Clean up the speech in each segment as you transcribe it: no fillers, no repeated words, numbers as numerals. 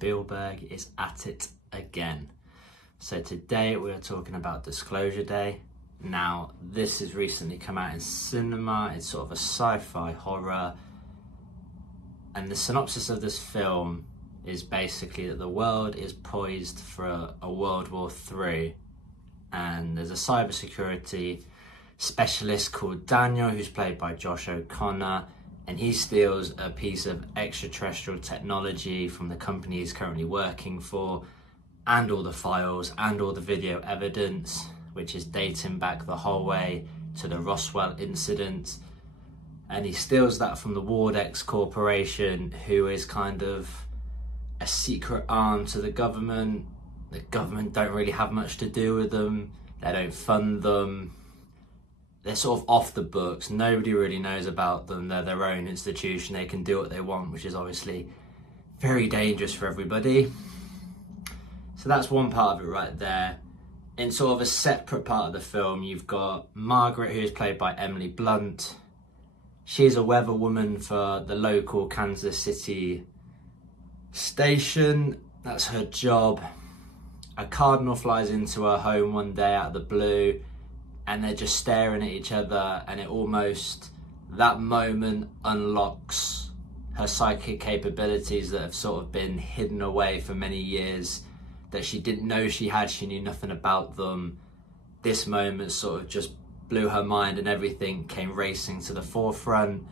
Spielberg is at it again. So today we are talking about Disclosure Day. Now, this has recently come out in cinema. It's sort of a sci-fi horror. And the synopsis of this film is basically that the world is poised for a World War III. And there's a cybersecurity specialist called Daniel, who's played by Josh O'Connor. And he steals a piece of extraterrestrial technology from the company he's currently working for, and all the files and all the video evidence, which is dating back the whole way to the Roswell incident. And he steals that from the Wardex Corporation, who is kind of a secret arm to the government. The government don't really have much to do with them. They don't fund them. They're sort of off the books. Nobody really knows about them. They're their own institution. They can do what they want, which is obviously very dangerous for everybody. So that's one part of it right there. In sort of a separate part of the film, you've got Margaret, who is played by Emily Blunt. She's a weather woman for the local Kansas City station. That's her job. A cardinal flies into her home one day out of the blue, and they're just staring at each other, and it almost, that moment unlocks her psychic capabilities that have sort of been hidden away for many years, that she didn't know she had, she knew nothing about them. This moment sort of just blew her mind and everything came racing to the forefront.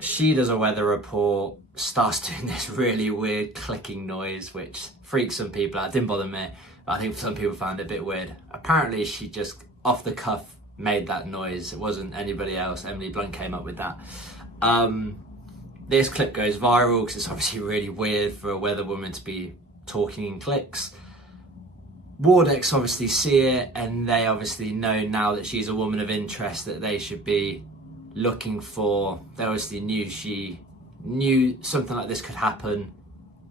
She does a weather report, starts doing this really weird clicking noise, which freaks some people out. It didn't bother me. I think some people found it a bit weird. Apparently she just off the cuff made that noise. It wasn't anybody else. Emily Blunt came up with that. This clip goes viral because it's obviously really weird for a weather woman to be talking in clicks. Wardex obviously see it, and they obviously know now that she's a woman of interest that they should be looking for. They obviously knew something like this could happen,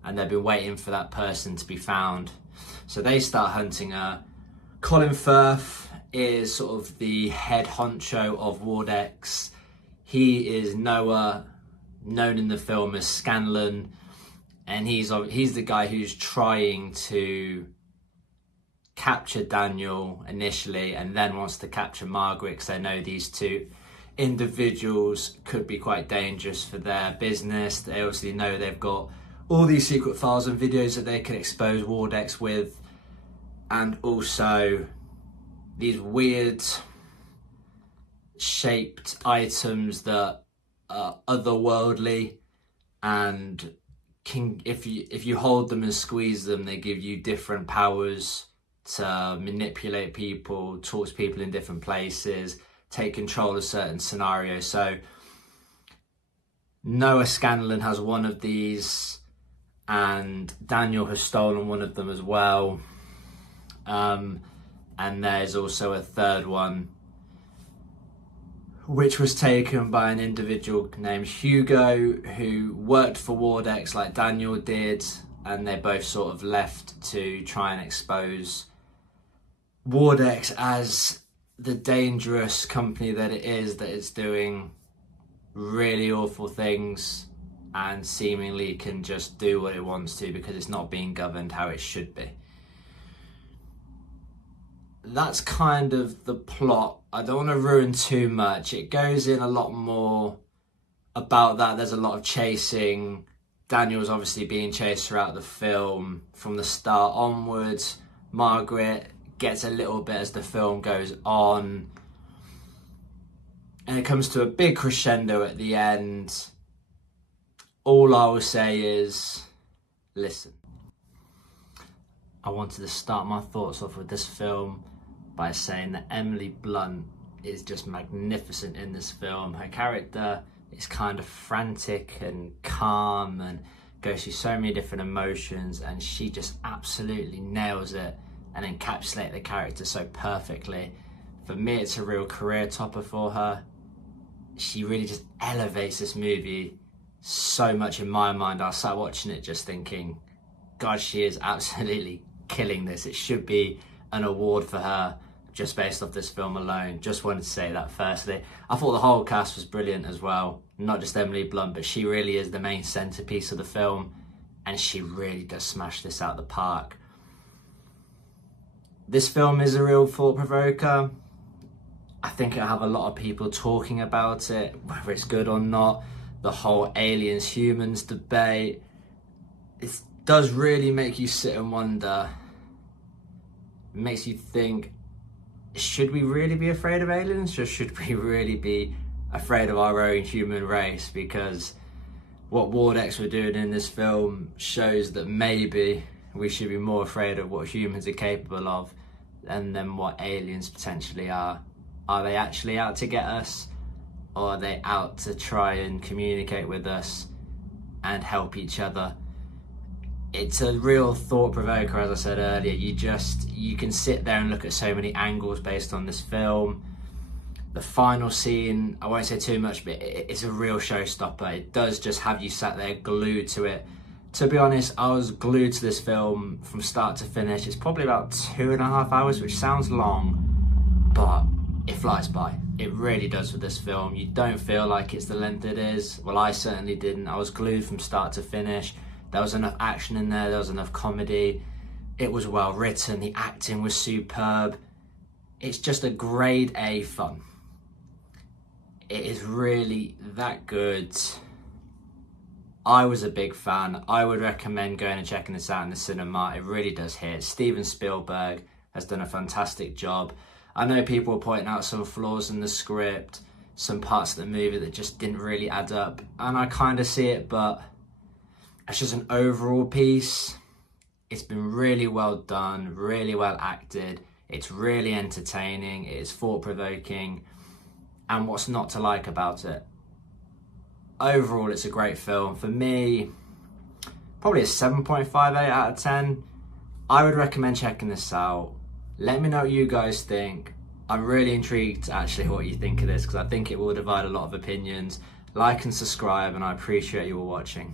and they've been waiting for that person to be found. So they start hunting her. Colin Firth is sort of the head honcho of Wardex. He is Noah, known in the film as Scanlan, and he's the guy who's trying to capture Daniel initially, and then wants to capture Margaret because they know these two individuals could be quite dangerous for their business. They obviously know they've got all these secret files and videos that they can expose Wardex with, and also these weird shaped items that are otherworldly, and if you hold them and squeeze them, they give you different powers to manipulate people, talk to people in different places, take control of certain scenarios. So Noah Scanlan has one of these, and Daniel has stolen one of them as well. And there's also a third one, which was taken by an individual named Hugo, who worked for Wardex like Daniel did, and they both sort of left to try and expose Wardex as the dangerous company that it is, that it's doing really awful things and seemingly can just do what it wants to because it's not being governed how it should be. That's kind of the plot. I don't want to ruin too much. It goes in a lot more about that. There's a lot of chasing. Daniel's obviously being chased throughout the film from the start onwards. Margaret gets a little bit as the film goes on, and it comes to a big crescendo at the end. All I will say is, listen. I wanted to start my thoughts off with this film by saying that Emily Blunt is just magnificent in this film. Her character is kind of frantic and calm and goes through so many different emotions, and she just absolutely nails it and encapsulates the character so perfectly. For me, it's a real career topper for her. She really just elevates this movie so much in my mind. I sat watching it just thinking, God, she is absolutely killing this. It should be an award for her just based off this film alone. Just wanted to say that firstly. I thought the whole cast was brilliant as well. Not just Emily Blunt, but she really is the main centerpiece of the film. and she really does smash this out of the park. This film is a real thought provoker. I think it'll have a lot of people talking about it, whether it's good or not. The whole aliens humans debate, it does really make you sit and wonder. It makes you think, should we really be afraid of aliens, or should we really be afraid of our own human race? Because what Wardex were doing in this film shows that maybe we should be more afraid of what humans are capable of than what aliens potentially are. Are they actually out to get us, or are they out to try and communicate with us and help each other? It's a real thought provoker, as I said earlier. You can sit there and look at so many angles based on this film. The final scene, I won't say too much, but it's a real showstopper. It does just have you sat there glued to it. To be honest, I was glued to this film from start to finish. It's probably about 2.5 hours, which sounds long, but it flies by. It really does with this film. You don't feel like it's the length it is. Well, I certainly didn't. I was glued from start to finish. There was enough action in there was enough comedy. It was well written, the acting was superb. It's just a grade A fun. It is really that good. I was a big fan. I would recommend going and checking this out in the cinema. It really does hit. Steven Spielberg has done a fantastic job. I know people are pointing out some flaws in the script, some parts of the movie that just didn't really add up, and I kind of see it, but it's just an overall piece. It's been really well done, really well acted. It's really entertaining. It is thought-provoking. And what's not to like about it? Overall, it's a great film. For me, probably a 7.58 out of 10. I would recommend checking this out. Let me know what you guys think. I'm really intrigued actually what you think of this, because I think it will divide a lot of opinions. Like and subscribe, and I appreciate you all watching.